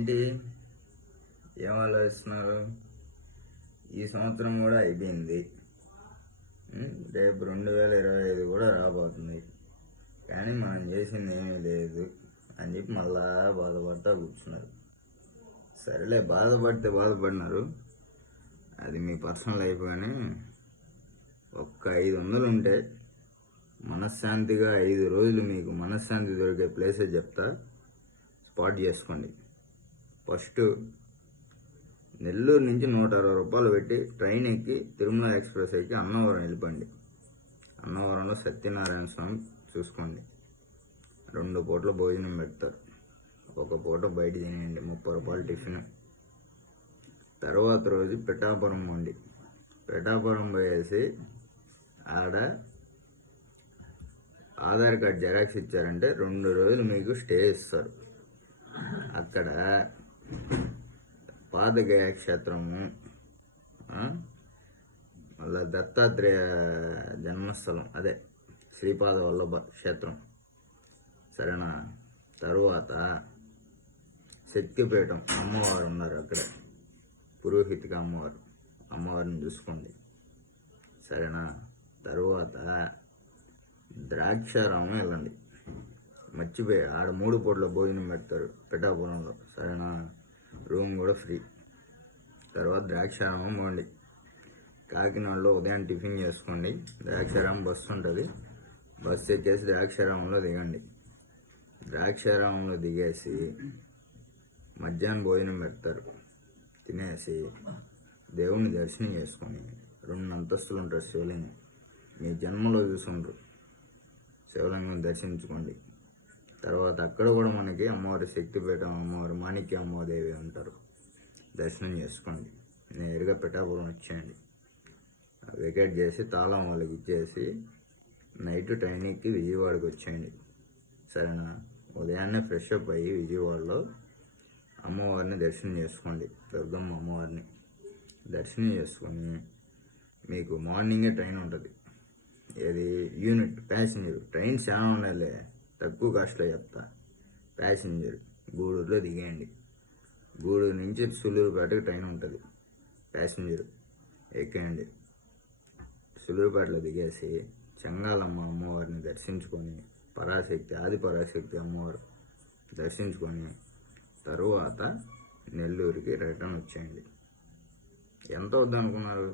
ఏంటి ఏం ఆలోచిస్తున్నారు? ఈ సంవత్సరం కూడా అయిపోయింది. రేపు 2025 కూడా రాబోతుంది. కానీ మనం చేసింది ఏమీ లేదు అని చెప్పి మళ్ళా బాధపడతా కూర్చున్నారు. సరేలే, బాధపడితే బాధపడినారు, అది మీ పర్సనల్ లైఫ్. కానీ ఒక్క 500 ఉంటే మనశ్శాంతిగా 5 రోజులు మీకు మనశ్శాంతి దొరికే ప్లేసే చెప్తా, స్పాట్ చేసుకోండి. ఫస్ట్ నెల్లూరు నుంచి 160 రూపాయలు పెట్టి ట్రైన్ ఎక్కి తిరుమల ఎక్స్ప్రెస్ ఎక్కి అన్నవరం వెళ్ళిపోండి. అన్నవరంలో సత్యనారాయణ స్వామి చూసుకోండి. 2 పూటల భోజనం పెడతారు. 1 పూట బయట తినేయండి, 30 రూపాయలు టిఫిన్. తర్వాత రోజు పిఠాపురం పోండి. పిఠాపురం పోయేసి ఆడ ఆధార్ కార్డ్ జెరాక్స్ ఇచ్చారంటే 2 రోజులు మీకు స్టే ఇస్తారు. అక్కడ పాదగయ క్షేత్రము, మళ్ళా దత్తాత్రేయ జన్మస్థలం, అదే శ్రీపాద వల్లభ క్షేత్రం. సరేనా? తరువాత శక్తిపీఠం అమ్మవారు ఉన్నారు అక్కడ, పురోహితిక అమ్మవారిని చూసుకోండి. సరేనా? తరువాత ద్రాక్షారామం వెళ్ళండి. మర్చిపోయి ఆడ 3 పూటల భోజనం పెడతారు పిఠాపురంలో. సరేనా? రూమ్ కూడా ఫ్రీ. తర్వాత ద్రాక్షారామం పోండి. కాకినాడలో ఉదయం టిఫిన్ చేసుకోండి. ద్రాక్షారామం బస్సు ఉంటుంది, బస్సు ఎక్కేసి ద్రాక్షారామంలో దిగండి. ద్రాక్షారామంలో దిగేసి మధ్యాహ్నం భోజనం పెడతారు. తినేసి దేవుణ్ణి దర్శనం చేసుకొని 2 అంతస్తులు ఉంటారు శివలింగం. మీ జన్మలో చూసుంటారు. శివలింగం దర్శించుకోండి. తర్వాత అక్కడ కూడా మనకి అమ్మవారి శక్తిపీఠం, అమ్మవారి మాణిక్య అమ్మదేవి ఉంటారు. దర్శనం చేసుకోండి. నేరుగా పిఠాపురం వచ్చేయండి. వికెట్ చేసి తాళం వాళ్ళకి ఇచ్చేసి నైట్ ట్రైన్ ఎక్కి విజయవాడకి వచ్చేయండి. సరేనా? ఉదయాన్నే ఫ్రెష్ అప్ అయ్యి విజయవాడలో అమ్మవారిని దర్శనం చేసుకోండి. దుర్గమ్మ అమ్మవారిని దర్శనం చేసుకొని మీకు మార్నింగే ట్రైన్ ఉంటుంది. ఏది యూనిట్ ప్యాసింజర్ ట్రైన్ చాలా ఉండాలి, తక్కువ కాస్ట్లో చెప్తా. ప్యాసింజర్ గూడూరులో దిగేయండి. గూడూరు నుంచి సులూరుపేటకి ట్రైన్ ఉంటుంది, ప్యాసింజర్ ఎక్కేయండి. సులూరుపేటలో దిగేసి చెంగాలమ్మ అమ్మవారిని దర్శించుకొని పరాశక్తి, ఆది పరాశక్తి అమ్మవారు దర్శించుకొని తరువాత నెల్లూరుకి రిటర్న్ వచ్చేయండి. ఎంత వద్దనుకున్నారు?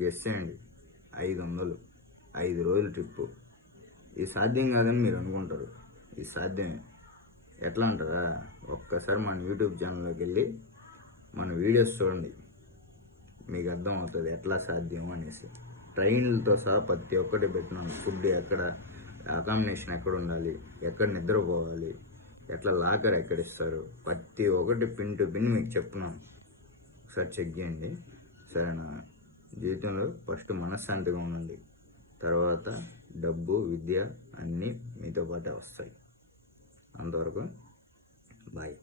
గెస్ చేయండి. 500. 5 రోజుల ట్రిప్పు. ఇది సాధ్యం కాదని మీరు అనుకుంటారు, ఇది సాధ్యమే. ఎట్లా అంటారా? ఒక్కసారి మన యూట్యూబ్ ఛానల్లోకి వెళ్ళి మన వీడియోస్ చూడండి, మీకు అర్థం అవుతుంది ఎట్లా సాధ్యం అనేసి. ట్రైన్లతో సహా ప్రతి ఒక్కటి పెట్టినాను. ఫుడ్ ఎక్కడ, అకామిడేషన్ ఎక్కడ ఉండాలి, ఎక్కడ నిద్రపోవాలి, ఎట్లా లాకర్ ఎక్కడ ఇస్తారు, ప్రతి ఒక్కటి పిన్ టు పిన్ మీకు చెప్తున్నాను. ఒకసారి చెక్ చేయండి. సరేనా? జీవితంలో ఫస్ట్ మనశ్శాంతిగా ఉండండి. తర్వాత డబ్బు, విద్య అన్నీ మీతో పాటే వస్తాయి. అంతవరకు బాయ్.